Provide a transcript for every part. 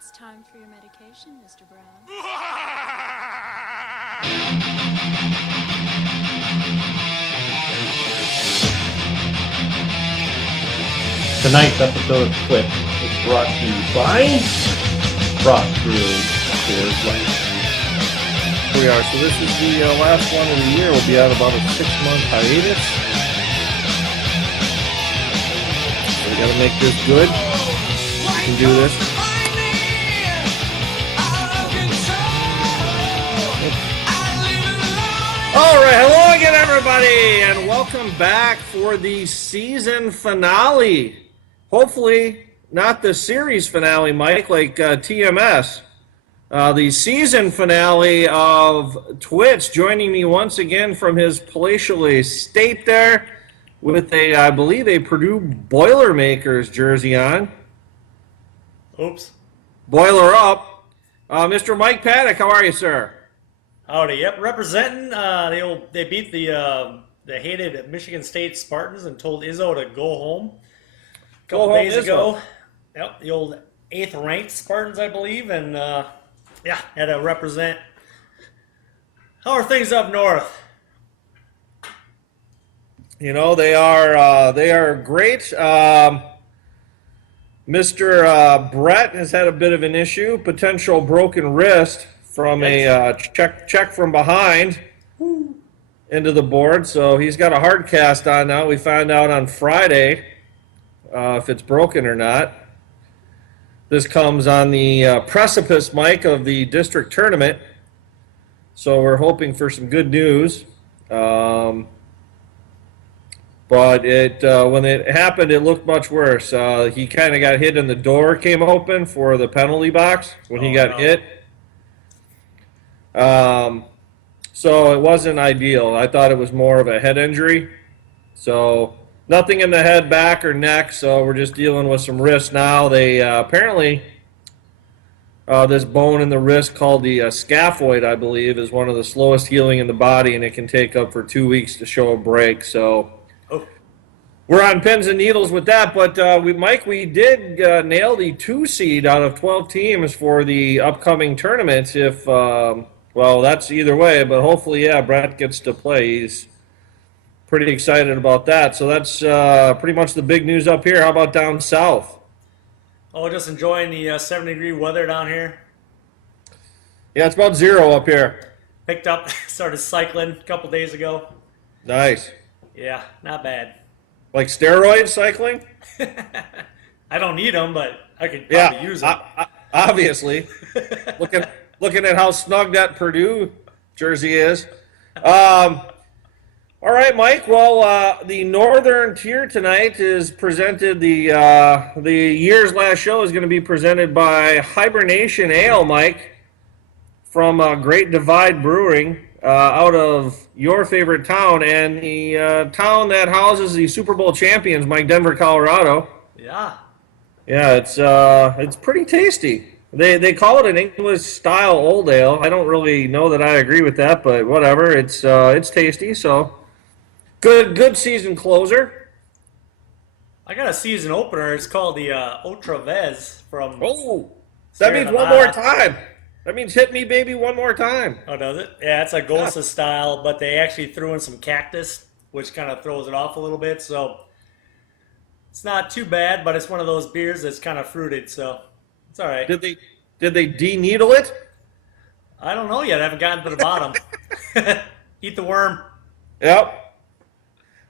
It's time for your medication, Mr. Brown. Tonight's episode of TWITS is brought to you by Frost Brewing Coors Light. Here we are. So this is the last one of the year. We'll be out about a 6-month hiatus. So we got to make this good. We can do this. All right, hello again, everybody, and welcome back for the season finale. Hopefully, not the series finale, Mike, like TMS. The season finale of TWITS, joining me once again from his palatial estate there with a, I believe, a Purdue Boilermakers jersey on. Oops. Boiler up. Mr. Mike Paddock, how are you, sir? Howdy. Yep, representing. They beat the hated Michigan State Spartans and told Izzo to go home a couple days ago. Yep, the old 8th ranked Spartans, I believe, and had to represent. How are things up north? You know, they are great. Mr. Brett has had a bit of an issue, potential broken wrist from a check from behind into the board. So he's got a hard cast on now. We find out on Friday if it's broken or not. This comes on the precipice, Mike, of the district tournament. So we're hoping for some good news. But when it happened, it looked much worse. He kind of got hit and the door came open for the penalty box when he got hit. So it wasn't ideal. I thought it was more of a head injury. So nothing in the head, back, or neck. So we're just dealing with some wrist now. They apparently this bone in the wrist called the scaphoid, I believe, is one of the slowest healing in the body, and it can take up for 2 weeks to show a break. So we're on pins and needles with that. But we did nail the 2 seed out of 12 teams for the upcoming tournament. If well, that's either way, but hopefully, Brett gets to play. He's pretty excited about that. So that's pretty much the big news up here. How about down south? Oh, just enjoying the 70-degree weather down here. Yeah, it's about 0 up here. Picked up, started cycling a couple days ago. Nice. Yeah, not bad. Like steroid cycling? I don't need them, but I could probably use them. Obviously. Looking at how snug that Purdue jersey is. All right, Mike. Well, the Northern Tier tonight is presented. The year's last show is going to be presented by Hibernation Ale, Mike, from Great Divide Brewing out of your favorite town and the town that houses the Super Bowl champions, Mike, Denver, Colorado. Yeah. Yeah, it's pretty tasty. They call it an English-style old ale. I don't really know that I agree with that, but whatever. It's tasty, so good season closer. I got a season opener. It's called the Otravez from. Oh, that means one more time. That means hit me, baby, one more time. Oh, does it? Yeah, it's a Gosa style, but they actually threw in some cactus, which kind of throws it off a little bit. So it's not too bad, but it's one of those beers that's kind of fruited, so it's all right. Did they de-needle it? I don't know yet. I haven't gotten to the bottom. Eat the worm. Yep.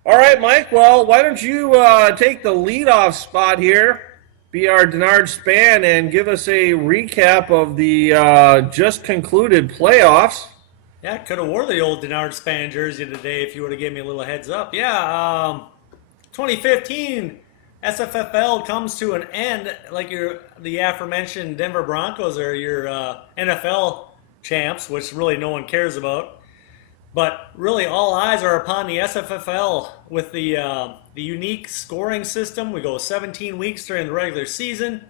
All right, Mike. Well, why don't you take the leadoff spot here, be our Denard Span, and give us a recap of the just concluded playoffs. Yeah, could have wore the old Denard Span jersey today if you would have given me a little heads up. Yeah, 2015 SFFL comes to an end, like the aforementioned Denver Broncos are your NFL champs, which really no one cares about. But really, all eyes are upon the SFFL with the unique scoring system. We go 17 weeks during the regular season,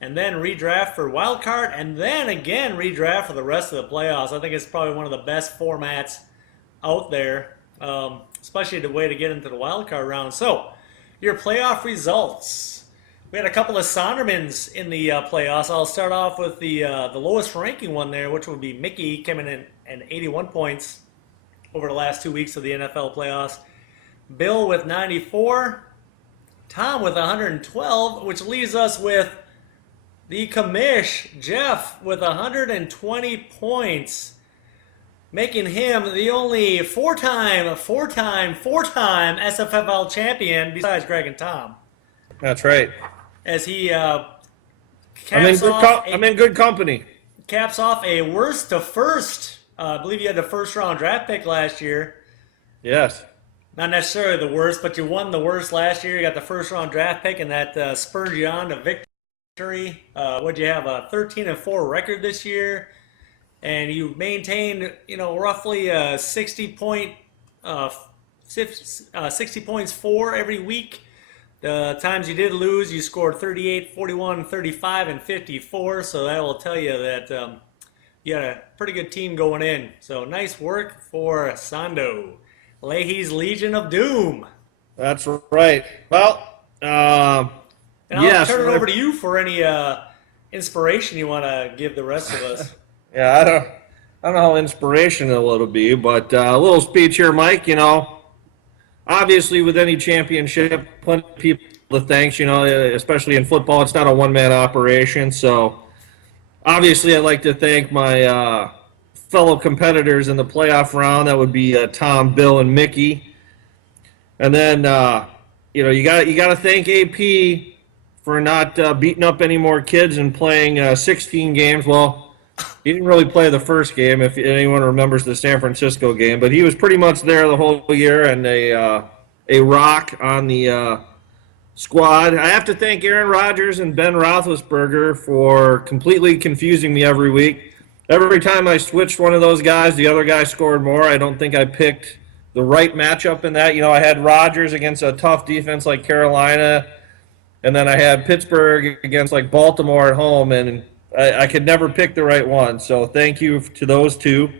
and then redraft for wild card, and then again redraft for the rest of the playoffs. I think it's probably one of the best formats out there, especially the way to get into the wild card round. So, your playoff results. We had a couple of Sondermans in the playoffs. I'll start off with the lowest ranking one there, which would be Mickey, coming in at 81 points over the last 2 weeks of the NFL playoffs. Bill with 94. Tom with 112, which leaves us with the commish, Jeff, with 120 points, making him the only four-time SFFL champion besides Greg and Tom. That's right. As he I'm in good company. Caps off a worst to first. I believe you had the first-round draft pick last year. Yes. Not necessarily the worst, but you won the worst last year. You got the first-round draft pick, and that spurred you on to victory. What'd you have? A 13-4 record this year, and you maintained, roughly 60 points for every week. The times you did lose, you scored 38, 41, 35, and 54. So that will tell you that you had a pretty good team going in. So nice work for Sondo. Leahy's Legion of Doom. That's right. Well, and I'll turn it over to you for any inspiration you want to give the rest of us. Yeah, I don't know how inspirational it'll be, but a little speech here, Mike. Obviously with any championship, plenty of people to thank. Especially in football, it's not a one-man operation. So obviously, I'd like to thank my fellow competitors in the playoff round. That would be Tom, Bill, and Mickey. And then you got to thank AP for not beating up any more kids and playing 16 games. Well, he didn't really play the first game, if anyone remembers the San Francisco game, but he was pretty much there the whole year and a rock on the squad. I have to thank Aaron Rodgers and Ben Roethlisberger for completely confusing me every week. Every time I switched one of those guys, the other guy scored more. I don't think I picked the right matchup in that. I had Rodgers against a tough defense like Carolina, and then I had Pittsburgh against like Baltimore at home, and I could never pick the right one. So thank you to those two.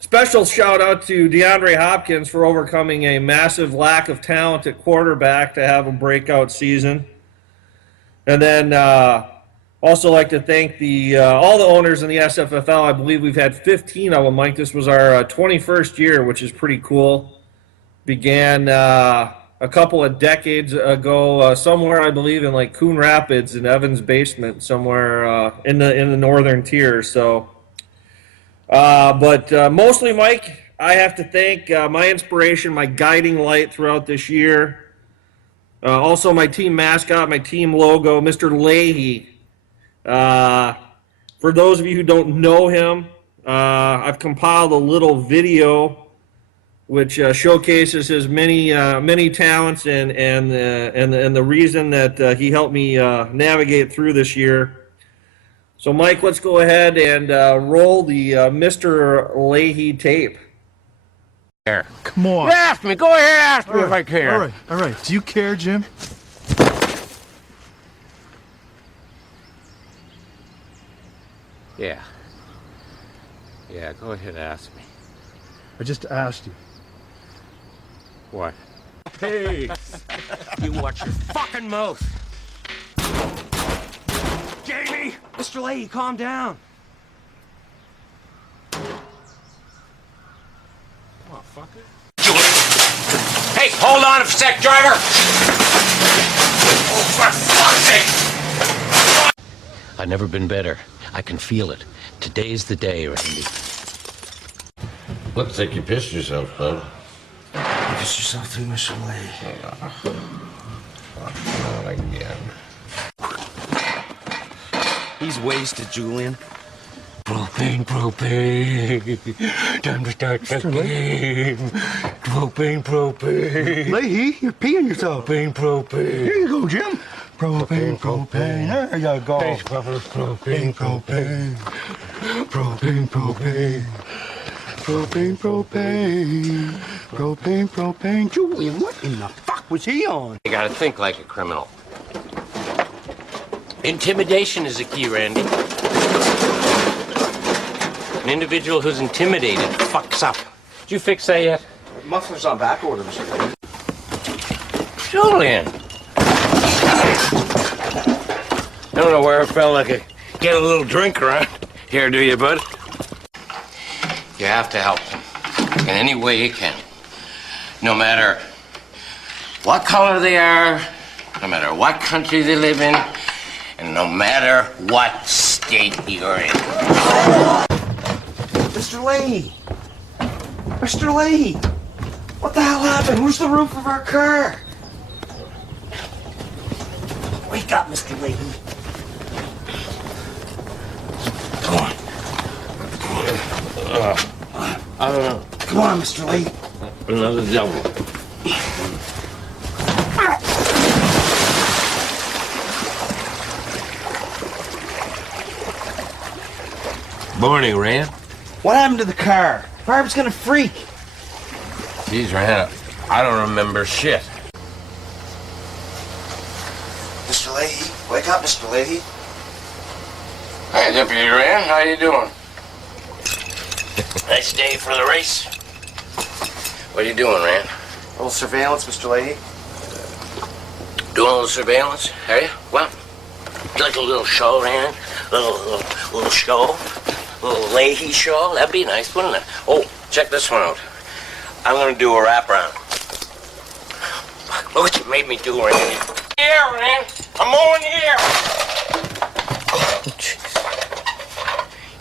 Special shout out to DeAndre Hopkins for overcoming a massive lack of talent at quarterback to have a breakout season. And then also like to thank all the owners in the SFFL. I believe we've had 15 of them, Mike. This was our 21st year, which is pretty cool. Began a couple of decades ago, somewhere I believe in like Coon Rapids in Evan's basement, somewhere in the northern tier. So, but mostly, Mike, I have to thank my inspiration, my guiding light throughout this year. Also, my team mascot, my team logo, Mr. Leahy. For those of you who don't know him, I've compiled a little video which showcases his many talents and the reason that he helped me navigate through this year. So, Mike, let's go ahead and roll the Mr. Leahy tape. Come on. Ask me. Go ahead, ask me if I care. All right. Do you care, Jim? Yeah. Yeah, go ahead, ask me. I just asked you. What? Hey! You watch your fucking mouth! Jamie! Mr. Leahy, calm down. Come on, fucker. Hey, hold on a sec, driver! Oh, for fuck's sake! I've never been better. I can feel it. Today's the day, Randy. Looks like you pissed yourself, bud. You pissed yourself too, Mr. Leahy. Not again. He's wasted, Julian. Propane. Time to start the game. Propane. Leahy, you're peeing yourself. Propane. Here you go, Jim. Propane. There you go. Thanks, brother. Propane. Propane. Julian, what in the fuck was he on? You gotta think like a criminal. Intimidation is the key, Randy. An individual who's intimidated fucks up. Did you fix that yet? Muffler's on back order, Mr. Julian! I don't know where I felt like I could get a little drink around here, do you, bud? You have to help them in any way you can. No matter what color they are, no matter what country they live in, and no matter what state you're in. Mr. Leahy! Mr. Leahy! What the hell happened? Where's the roof of our car? Wake up, Mr. Leahy. Come on. I don't know. Come on, Mr. Leahy. Another double. Morning, Rand. What happened to the car? Barb's gonna freak. Geez, Rand, I don't remember shit. Mr. Leahy, wake up, Mr. Leahy. Hey, Deputy Rand, how you doing? Nice day for the race. What are you doing, Rand? A little surveillance, Mr. Leahy. Doing a little surveillance, are you? Well, like a little show, Rand? Little show? A little Leahy show? That'd be nice, wouldn't it? Oh, check this one out. I'm gonna do a wraparound. Look what you made me do, Rand. Here, Rand. I'm on here. Oh, jeez.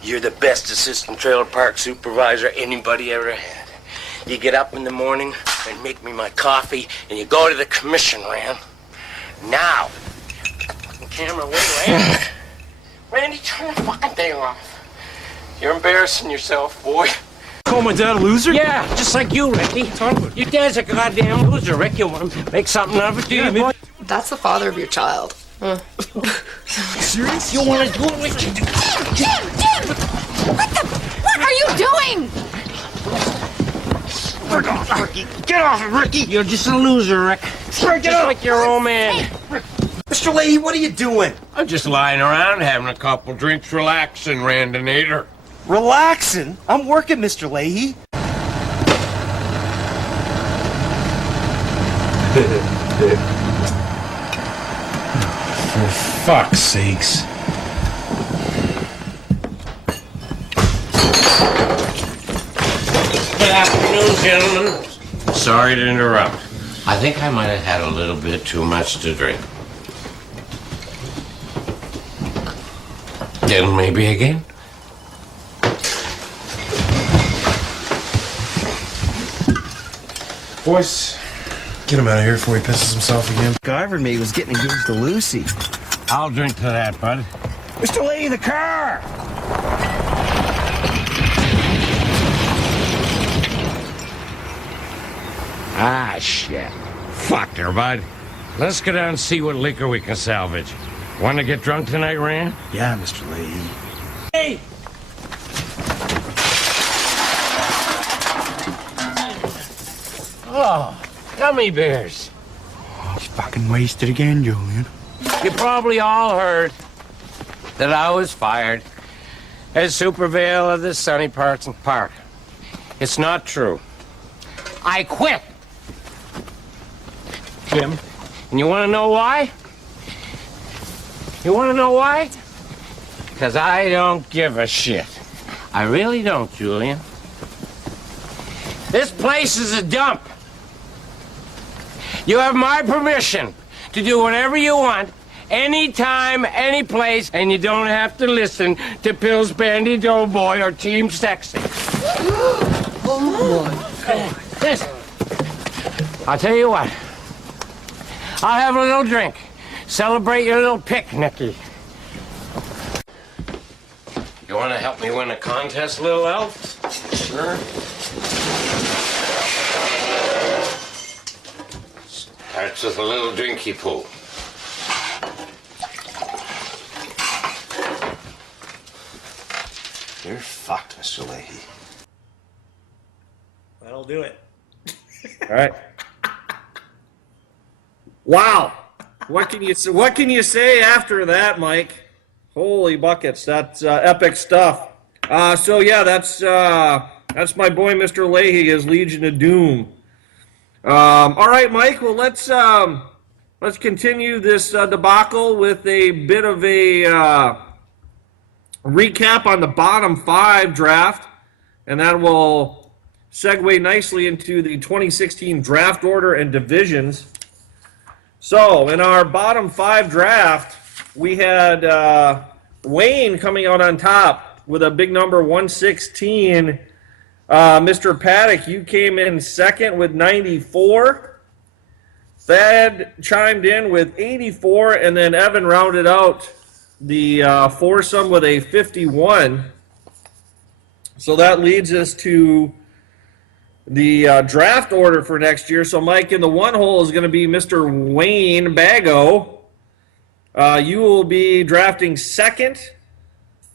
You're the best assistant trailer park supervisor anybody ever had. You get up in the morning and make me my coffee, and you go to the commission, Rand. Now. Fucking camera, wait, Rand. Randy, turn the fucking thing off. You're embarrassing yourself, boy. Call my dad a loser? Yeah, just like you, Ricky. Your dad's a goddamn loser, Rick. You want to make something of it, do you, boy? That's the father of your child. Serious? You want to do it, Ricky? Jim! What are you doing? Get off, Ricky. Get off, Ricky. You're just a loser, Rick. Just like your old man. Hey. Mr. Leahy, what are you doing? I'm just lying around having a couple drinks, relaxing, Randinator. Relaxing? I'm working, Mr. Leahy. For fuck's sakes. Good afternoon, gentlemen. Sorry to interrupt. I think I might have had a little bit too much to drink. Then maybe again. Boys, get him out of here before he pisses himself again. Garver me was getting engaged to Lucy. I'll drink to that, bud. Mr. Leahy, the car! Ah, shit. Fuck her, bud. Let's go down and see what liquor we can salvage. Want to get drunk tonight, Rand? Yeah, Mr. Leahy. Hey! Oh, gummy bears. He's fucking wasted again, Julian. You probably all heard that I was fired as supervisor of the Sunny Parks and Park. It's not true. I quit. Jim. And you want to know why? You want to know why? Because I don't give a shit. I really don't, Julian. This place is a dump. You have my permission to do whatever you want, anytime, any place, and you don't have to listen to Pill's Bandy Doughboy or Team Sexy. Oh my God. Listen, I'll tell you what. I'll have a little drink. Celebrate your little picnicky. You want to help me win a contest, little elf? Sure. Starts with a little drinky pool. You're fucked, Mr. Leahy. That'll do it. All right. Wow. What can you say after that, Mike? Holy buckets. That's epic stuff. So yeah, that's my boy Mr. Leahy, his Legion of Doom. All right, Mike. Well, let's let's continue this debacle with a bit of a recap on the bottom 5 draft, and that will segue nicely into the 2016 draft order and divisions. So, in our bottom 5 draft, we had Wayne coming out on top with a big number 116. Mr. Paddock, you came in second with 94. Thad chimed in with 84, and then Evan rounded out the foursome with a 51. So that leads us to the draft order for next year. So, Mike, in the one hole is going to be Mr. Wayne Bago. You will be drafting second,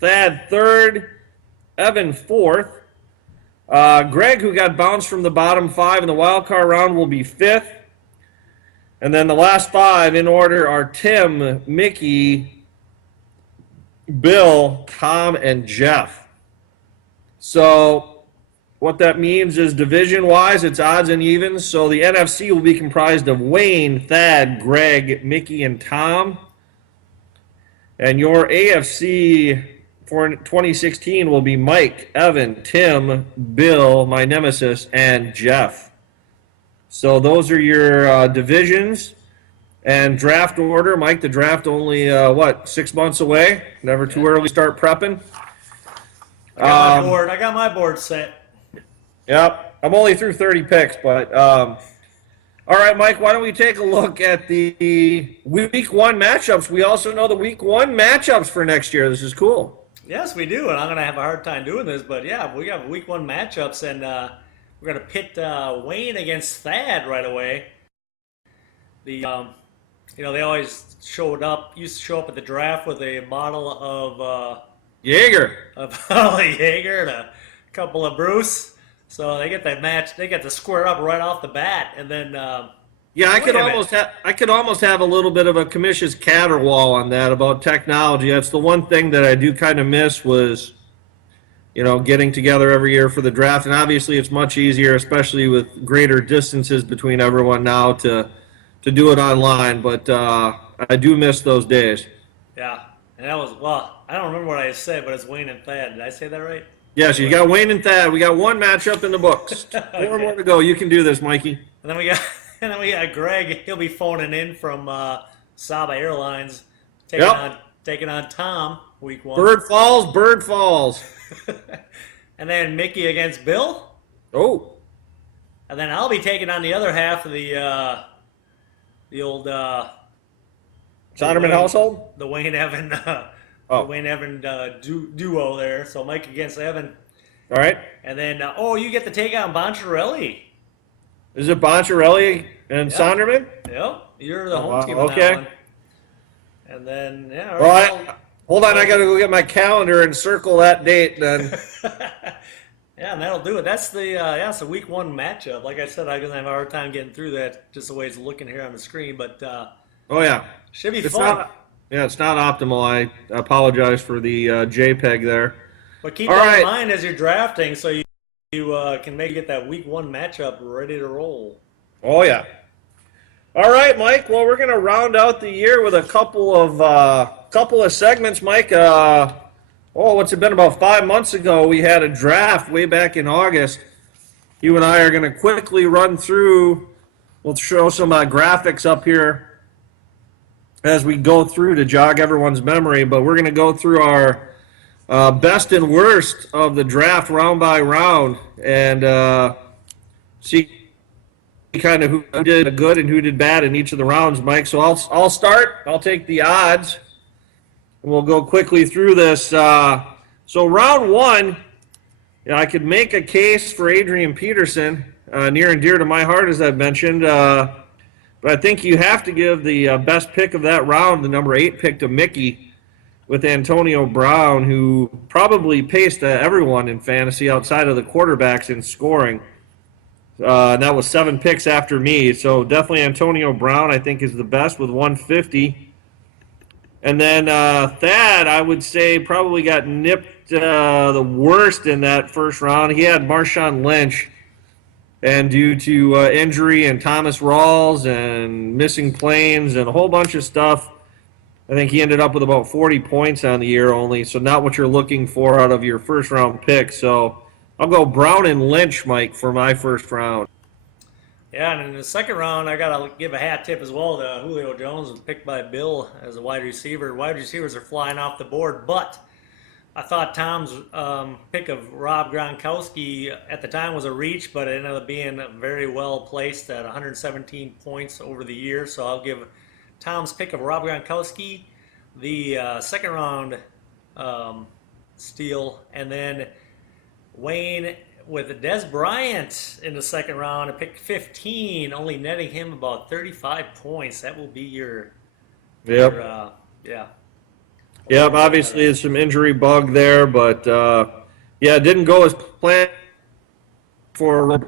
Thad third, Evan fourth. Greg, who got bounced from the bottom 5 in the wild card round, will be fifth. And then the last 5 in order are Tim, Mickey, Bill, Tom, and Jeff. So what that means is division-wise, it's odds and evens. So the NFC will be comprised of Wayne, Thad, Greg, Mickey, and Tom. And your AFC for 2016 will be Mike, Evan, Tim, Bill, my nemesis, and Jeff. So those are your divisions and draft order. Mike, the draft only, 6 months away? Never too early start prepping. I got my board set. Yep. I'm only through 30 picks, but all right, Mike, why don't we take a look at the week 1 matchups? We also know the week 1 matchups for next year. This is cool. Yes, we do, and I'm going to have a hard time doing this, but yeah, we got week 1 matchups, and we're going to pit Wayne against Thad right away. They always used to show up at the draft with a model of Jaeger. A bottle of Jaeger and a couple of Bruce. So they get that match. They get to square up right off the bat, and then yeah, I could almost have a little bit of a commission's caterwaul on that about technology. That's the one thing that I do kind of miss was, getting together every year for the draft, and obviously it's much easier, especially with greater distances between everyone now, to do it online. But I do miss those days. Yeah, and that was I don't remember what I said, but it's Wayne and Thad. Did I say that right? Yes, you got Wayne and Thad. We got 1 matchup in the books. 4 more to go. You can do this, Mikey. And then we got Greg. He'll be phoning in from Saba Airlines, taking on Tom week 1. Bird falls. And then Mickey against Bill. Oh. And then I'll be taking on the other half of the old Sonderman household. The Wayne Evan. Wayne Evan duo there. So Mike against Evan. All right. And then, you get to take on Boncharelli. Is it Boncharelli and Sonderman? Yep. You're the home team on that one. And then, hold on. I got to go get my calendar and circle that date then. Yeah, and that'll do it. That's it's a week 1 matchup. Like I said, I'm going to have a hard time getting through that just the way it's looking here on the screen. But, should be fun. It's not optimal. I apologize for the JPEG there. But keep that in mind as you're drafting, so you can maybe get that week 1 matchup ready to roll. Oh yeah. All right, Mike. Well, we're going to round out the year with a couple of segments, Mike. What's it been? About 5 months ago, we had a draft way back in August. You and I are going to quickly run through. We'll show some graphics up here as we go through to jog everyone's memory, but we're going to go through our best and worst of the draft round by round and see kind of who did good and who did bad in each of the rounds, Mike. So I'll start. I'll take the odds, and we'll go quickly through this. So round 1, I could make a case for Adrian Peterson, near and dear to my heart, as I've mentioned. But I think you have to give the best pick of that round, the number 8 pick, to Mickey with Antonio Brown, who probably paced everyone in fantasy outside of the quarterbacks in scoring. And that was 7 picks after me. So definitely Antonio Brown, I think, is the best with 150. And then Thad, I would say, probably got nipped the worst in that first round. He had Marshawn Lynch And due to injury and Thomas Rawls and missing planes and a whole bunch of stuff, I think he ended up with about 40 points on the year only, so not what you're looking for out of your first-round pick. So I'll go Brown and Lynch, Mike, for my first round. Yeah, and in the second round, I got to give a hat tip as well to Julio Jones, was picked by Bill as a wide receiver. Wide receivers are flying off the board, but I thought Tom's pick of Rob Gronkowski at the time was a reach, but it ended up being very well placed at 117 points over the year. So I'll give Tom's pick of Rob Gronkowski the second round steal, and then Wayne with Des Bryant in the second round at pick 15, only netting him about 35 points. That will be your yeah. Yep, obviously there's some injury bug there, but yeah, it didn't go as planned for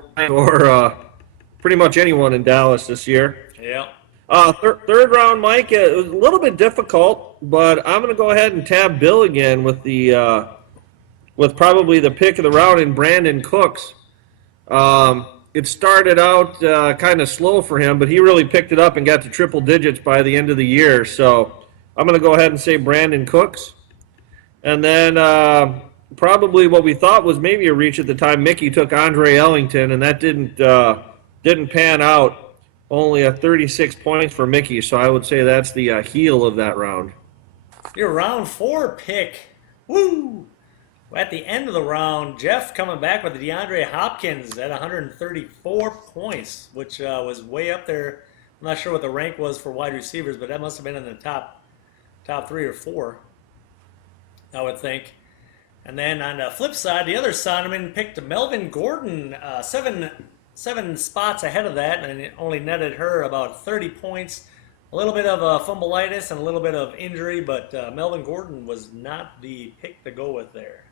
pretty much anyone in Dallas this year. Yeah. Third round, Mike, it was a little bit difficult, but I'm going to go ahead and tab Bill again with the with probably the pick of the round in Brandon Cooks. It started out kind of slow for him, but he really picked it up and got to triple digits by the end of the year. So I'm going to go ahead and say Brandon Cooks. And then probably what we thought was maybe a reach at the time, Mickey took Andre Ellington, and that didn't pan out. Only a 36 points for Mickey, so I would say that's the heel of that round. Your round 4 pick. Woo! At the end of the round, Jeff coming back with DeAndre Hopkins at 134 points, which was way up there. I'm not sure what the rank was for wide receivers, but that must have been in the top 3 or 4, I would think. And then on the flip side, the other Sonoman picked Melvin Gordon, seven spots ahead of that, and it only netted her about 30 points. A little bit of fumbleitis and a little bit of injury, but Melvin Gordon was not the pick to go with there.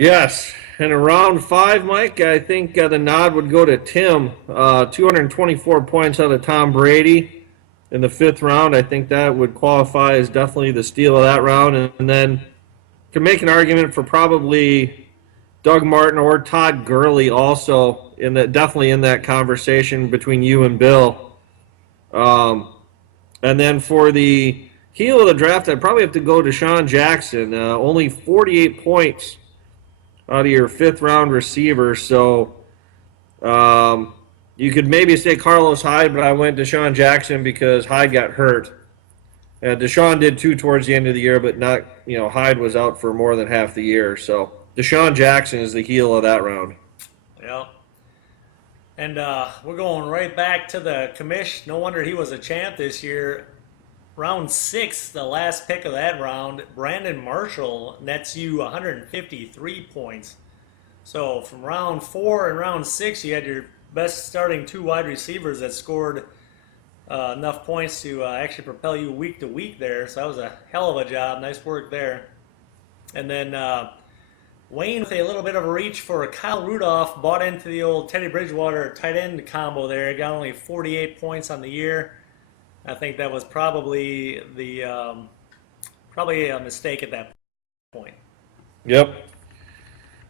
Yes, and in round 5, Mike, I think the nod would go to Tim. 224 points out of Tom Brady in the 5th round. I think that would qualify as definitely the steal of that round. And then to make an argument for probably Doug Martin or Todd Gurley also definitely in that conversation between you and Bill. And then for the heel of the draft, I'd probably have to go to Deshaun Jackson. Only 48 points out of your 5th round receiver. So you could maybe say Carlos Hyde, but I went Deshaun Jackson because Hyde got hurt. Deshaun did too towards the end of the year, but not, Hyde was out for more than half the year. So Deshaun Jackson is the heel of that round. Yeah. And we're going right back to the commish. No wonder he was a champ this year. Round 6, the last pick of that round, Brandon Marshall nets you 153 points. So from round 4 and round 6, you had your best starting 2 wide receivers that scored enough points to actually propel you week to week there. So that was a hell of a job. Nice work there. And then Wayne with a little bit of a reach for Kyle Rudolph, bought into the old Teddy Bridgewater tight end combo there. Got only 48 points on the year. I think that was probably probably a mistake at that point. Yep.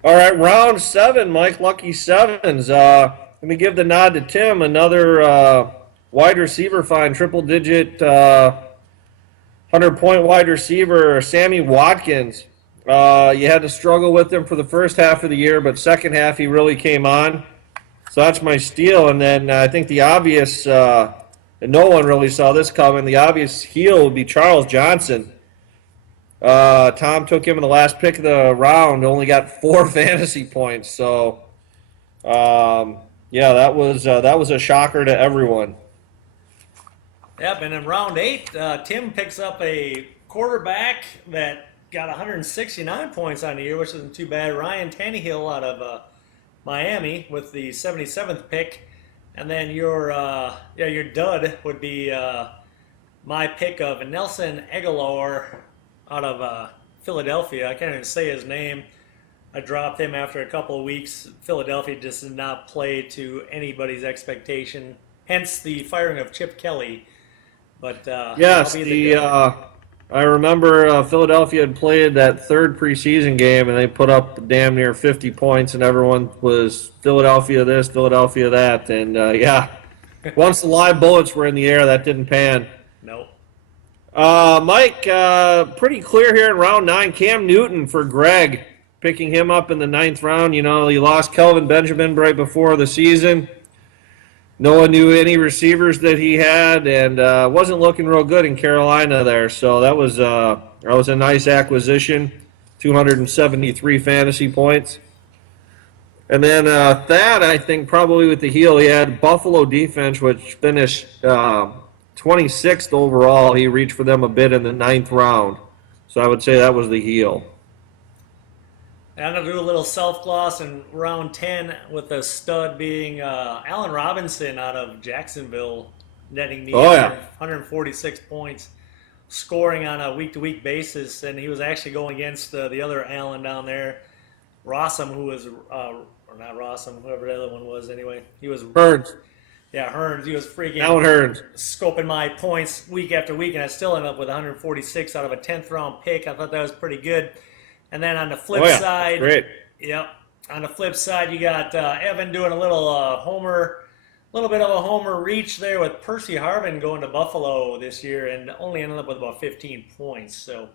All right, round 7, Mike, lucky sevens. Let me give the nod to Tim, another wide receiver find, triple-digit 100-point wide receiver, Sammy Watkins. You had to struggle with him for the first half of the year, but second half he really came on. So that's my steal. And then I think the obvious, and no one really saw this coming, the obvious heel would be Charles Johnson. Tom took him in the last pick of the round, only got 4 fantasy points. So, yeah, that was a shocker to everyone. Yep, and in round 8, Tim picks up a quarterback that got 169 points on the year, which isn't too bad. Ryan Tannehill out of Miami with the 77th pick. And then your dud would be my pick of Nelson Aguilar out of Philadelphia. I can't even say his name. I dropped him after a couple of weeks. Philadelphia just did not play to anybody's expectation, hence the firing of Chip Kelly. But yes, I remember Philadelphia had played that third preseason game, and they put up damn near 50 points, and everyone was Philadelphia this, Philadelphia that. And, yeah, once the live bullets were in the air, that didn't pan. Nope. Mike, pretty clear here in round 9. Cam Newton for Greg, picking him up in the 9th round. You know, he lost Kelvin Benjamin right before the season. No one knew any receivers that he had, and wasn't looking real good in Carolina there. So that was a nice acquisition, 273 fantasy points. And then Thad, I think, probably with the heel, he had Buffalo defense, which finished 26th overall. He reached for them a bit in the 9th round. So I would say that was the heel. And I'm going to do a little self-gloss in round 10 with the stud being Allen Robinson out of Jacksonville, netting me 146 points, scoring on a week-to-week basis. And he was actually going against the other Allen down there, Rossum, who was, or not Rossum, whoever the other one was anyway. He was Hearns. Yeah, Hearns. He was freaking Alan Hearns. scoping my points week after week, and I still ended up with 146 out of a 10th round pick. I thought that was pretty good. And then on the flip side, great. Yep. On the flip side, you got Evan doing a little little bit of a homer reach there with Percy Harvin going to Buffalo this year, and only ended up with about 15 points. So,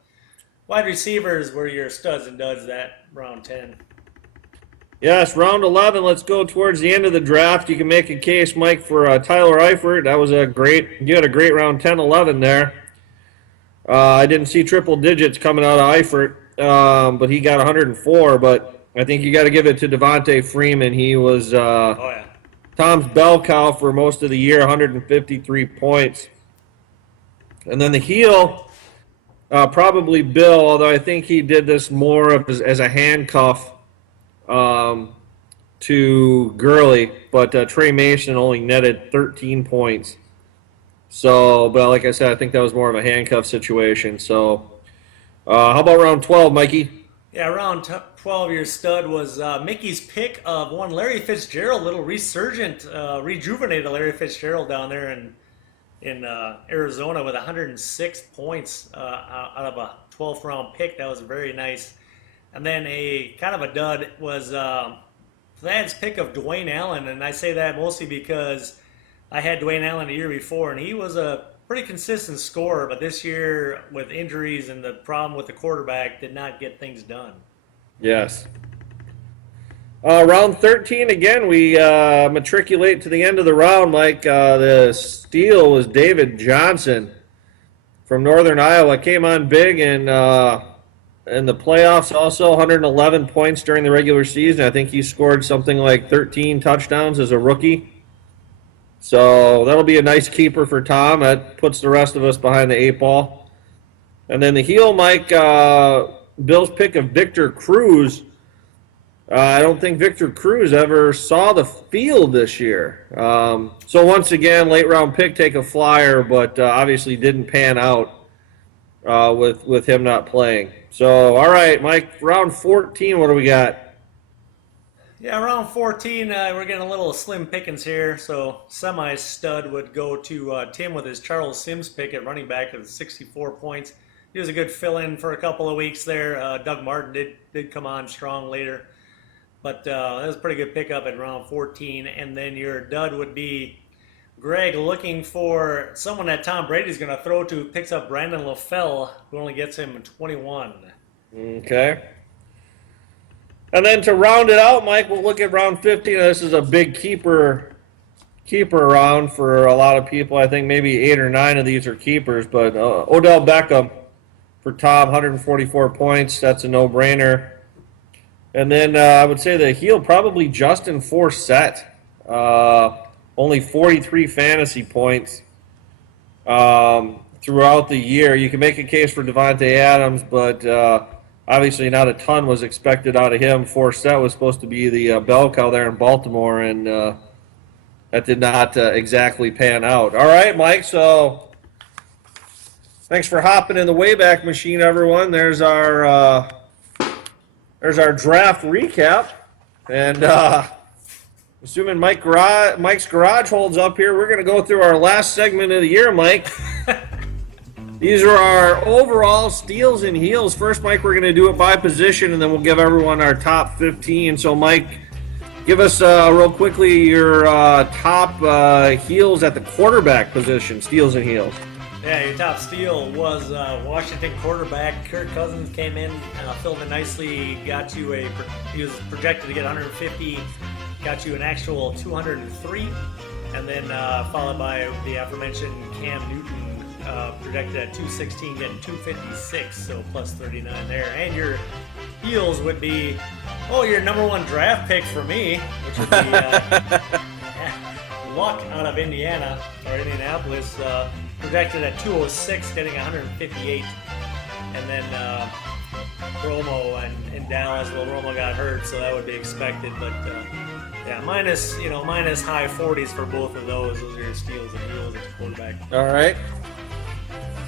wide receivers were your studs and duds that round 10. Yes, round 11. Let's go towards the end of the draft. You can make a case, Mike, for Tyler Eifert. That was you had a great round 10, 11 there. I didn't see triple digits coming out of Eifert, but he got 104. But I think you got to give it to Devontae Freeman. He was Tom's bell cow for most of the year, 153 points. And then the heel, probably Bill, although I think he did this more of as a handcuff to Gurley, but Trey Mason only netted 13 points. So, but like I said, I think that was more of a handcuff situation. So, how about round 12, Mikey? Yeah, round 12, your stud was Mickey's pick of one Larry Fitzgerald, little rejuvenated Larry Fitzgerald down there in Arizona with 106 points out of a 12th round pick. That was very nice. And then a kind of a dud was Thad's pick of Dwayne Allen, and I say that mostly because I had Dwayne Allen the year before, and he was a pretty consistent scorer, but this year with injuries and the problem with the quarterback did not get things done. Yes. Round 13, again, we matriculate to the end of the round, Mike. The steal was David Johnson from Northern Iowa. Came on big and in the playoffs, also 111 points during the regular season. I think he scored something like 13 touchdowns as a rookie. So that'll be a nice keeper for Tom. That puts the rest of us behind the 8 ball. And then the heel, Mike, Bill's pick of Victor Cruz. I don't think Victor Cruz ever saw the field this year. So once again, late round pick, take a flyer, but obviously didn't pan out with him not playing. So, all right, Mike, round 14, what do we got? Yeah, round 14, we're getting a little slim pickings here. So, semi-stud would go to Tim with his Charles Sims pick at running back at 64 points. He was a good fill-in for a couple of weeks there. Doug Martin did come on strong later. But that was a pretty good pickup at round 14. And then your dud would be Greg looking for someone that Tom Brady's going to throw to, picks up Brandon LaFell, who only gets him 21. Okay. And then to round it out, Mike, we'll look at round 15. This is a big keeper round for a lot of people. I think maybe 8 or 9 of these are keepers. But Odell Beckham for Tom, 144 points. That's a no-brainer. And then I would say the heel, probably Justin Forsett. Only 43 fantasy points throughout the year. You can make a case for Devontae Adams, but obviously not a ton was expected out of him. Forsett was supposed to be the bell cow there in Baltimore, and that did not exactly pan out. All right, Mike, so thanks for hopping in the Wayback Machine, everyone. There's our draft recap, and assuming Mike's garage holds up here, we're going to go through our last segment of the year, Mike. These are our overall steals and heels. First, Mike, we're going to do it by position, and then we'll give everyone our top 15. So, Mike, give us real quickly your top heels at the quarterback position, steals and heels. Yeah, your top steal was Washington quarterback Kirk Cousins came in, filled in nicely, got you he was projected to get 150, got you an actual 203, and then followed by the aforementioned Cam Newton, projected at 216, getting 256, so plus 39 there. And your heels would be, your number one draft pick for me, which would be Luck out of Indiana, or Indianapolis, projected at 206, getting 158. And then Romo in Dallas, well, Romo got hurt, so that would be expected, but minus high 40s for both of those. Those are your steals and heels at the quarterback. All right.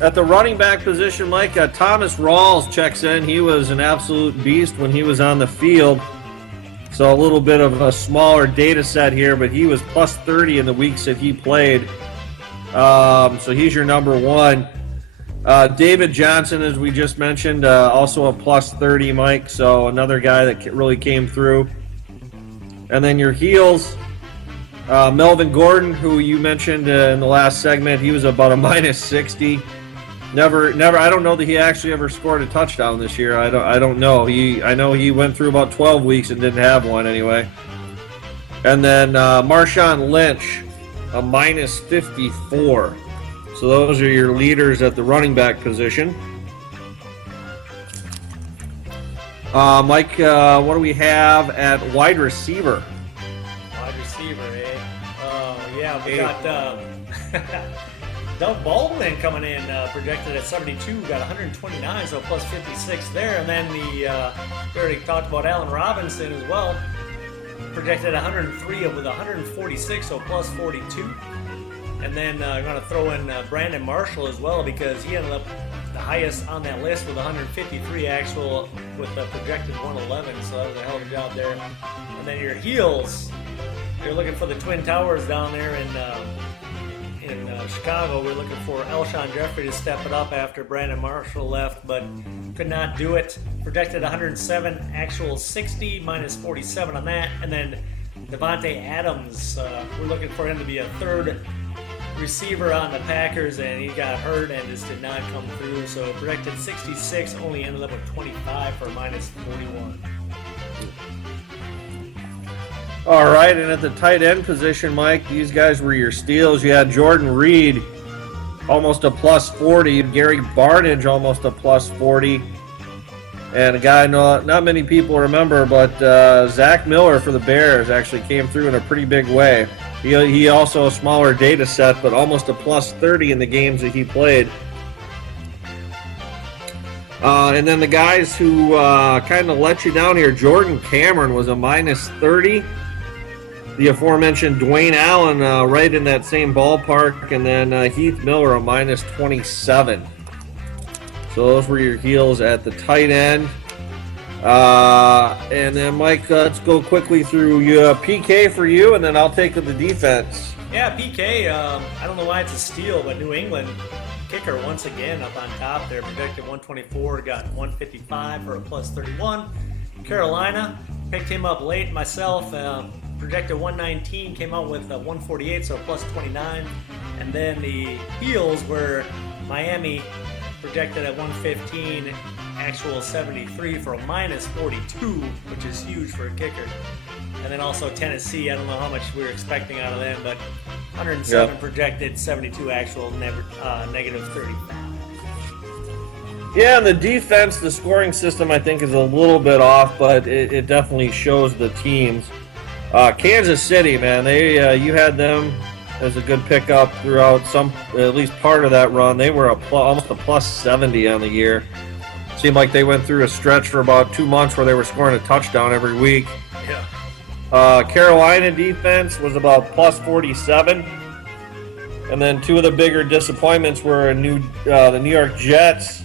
At the running back position, Mike, Thomas Rawls checks in. He was an absolute beast when he was on the field. So a little bit of a smaller data set here, but he was plus 30 in the weeks that he played. So he's your number one. David Johnson, as we just mentioned, also a plus 30, Mike. So another guy that really came through. And then your heels, Melvin Gordon, who you mentioned in the last segment, he was about a minus 60. Never. I don't know that he actually ever scored a touchdown this year. I don't know. I know he went through about 12 weeks and didn't have one anyway. And then Marshawn Lynch, a minus 54. So those are your leaders at the running back position. Mike, what do we have at wide receiver? Wide receiver, eh? We got Doug Baldwin coming in, projected at 72, got 129, so plus 56 there. And then we already talked about Allen Robinson as well, projected at 103 with 146, so plus 42. And then I'm going to throw in Brandon Marshall as well, because he ended up the highest on that list with 153 actual, with a projected 111, so that was a hell of a job there. And then your heels, you're looking for the Twin Towers down there in Chicago. We're looking for Alshon Jeffrey to step it up after Brandon Marshall left, but could not do it. Projected 107, actual 60, minus 47 on that. And then Devontae Adams, we're looking for him to be a third receiver on the Packers, and he got hurt and just did not come through. So projected 66, only ended up with 25 for minus 41. All right, and at the tight end position, Mike, these guys were your steals. You had Jordan Reed, almost a plus 40. Gary Barnidge, almost a plus 40. And a guy not many people remember, but Zach Miller for the Bears actually came through in a pretty big way. He also a smaller data set, but almost a plus 30 in the games that he played. And then the guys who kind of let you down here, Jordan Cameron was a minus 30. The aforementioned Dwayne Allen right in that same ballpark, and then Heath Miller a minus 27. So those were your heels at the tight end. And then, Mike, let's go quickly through PK for you, and then I'll take the defense. Yeah, PK, I don't know why it's a steal, but New England kicker once again up on top there. Projected 124, got 155 for a plus 31. Carolina, picked him up late myself. Projected 119, came out with 148, so plus 29. And then the heels were Miami, projected at 115, actual 73 for a minus 42, which is huge for a kicker. And then also Tennessee, I don't know how much we were expecting out of them, but 107 projected, 72 actual, negative 35. Yeah, and the defense, the scoring system, I think, is a little bit off, but it definitely shows the teams. Kansas City, man, you had them as a good pickup throughout at least part of that run. They were almost a plus 70 on the year. Seemed like they went through a stretch for about 2 months where they were scoring a touchdown every week. Yeah. Carolina defense was about plus 47. And then two of the bigger disappointments were the New York Jets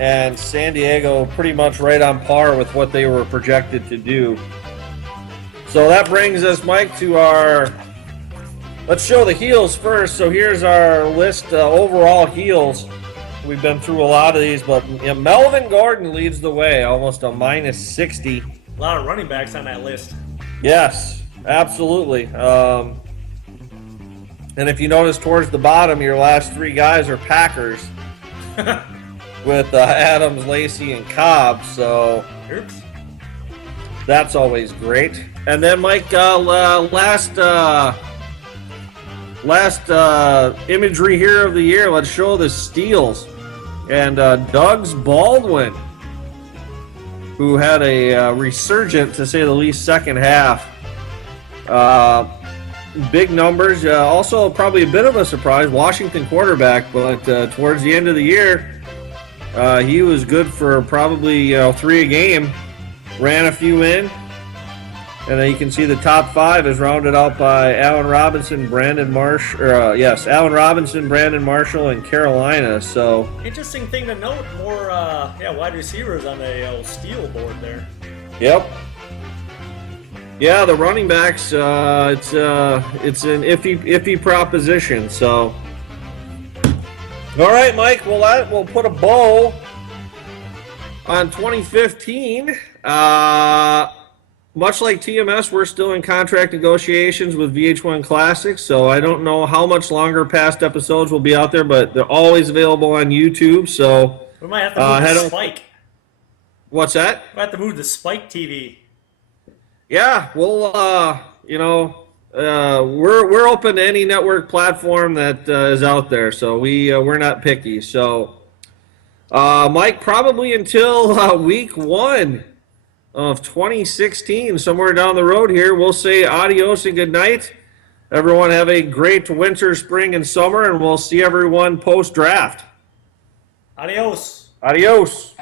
and San Diego, pretty much right on par with what they were projected to do. So that brings us, Mike, to let's show the heels first. So here's our list, overall heels. we've been through a lot of these, but Melvin Gordon leads the way, almost a minus 60. A lot of running backs on that list. Yes, absolutely. And if you notice towards the bottom, your last three guys are Packers with Adams, Lacey, and Cobb. So Oops. that's always great. And then, Mike, last imagery here of the year. Let's show the steals. And Doug's Baldwin, who had a resurgent, to say the least, second half. Big numbers. Also, probably a bit of a surprise. Washington quarterback, but towards the end of the year, he was good for probably 3 a game. Ran a few in. And then you can see the top 5 is rounded out by Allen Robinson, Brandon Marshall, and Carolina. So Interesting thing to note, more wide receivers on the steal board there. Yep. Yeah, the running backs. It's an iffy proposition. So, all right, Mike. Well, we'll put a bow on 2015. Much like TMS, we're still in contract negotiations with VH1 Classics, so I don't know how much longer past episodes will be out there, but they're always available on YouTube. So We might have to move the Spike. What's that? We have to move the Spike TV. Yeah, we'll we're open to any network platform that is out there, so we're not picky. So, Mike, probably until week 1 of 2016, somewhere down the road here, we'll say adios and good night. Everyone have a great winter, spring, and summer, and we'll see everyone post-draft. Adios. Adios.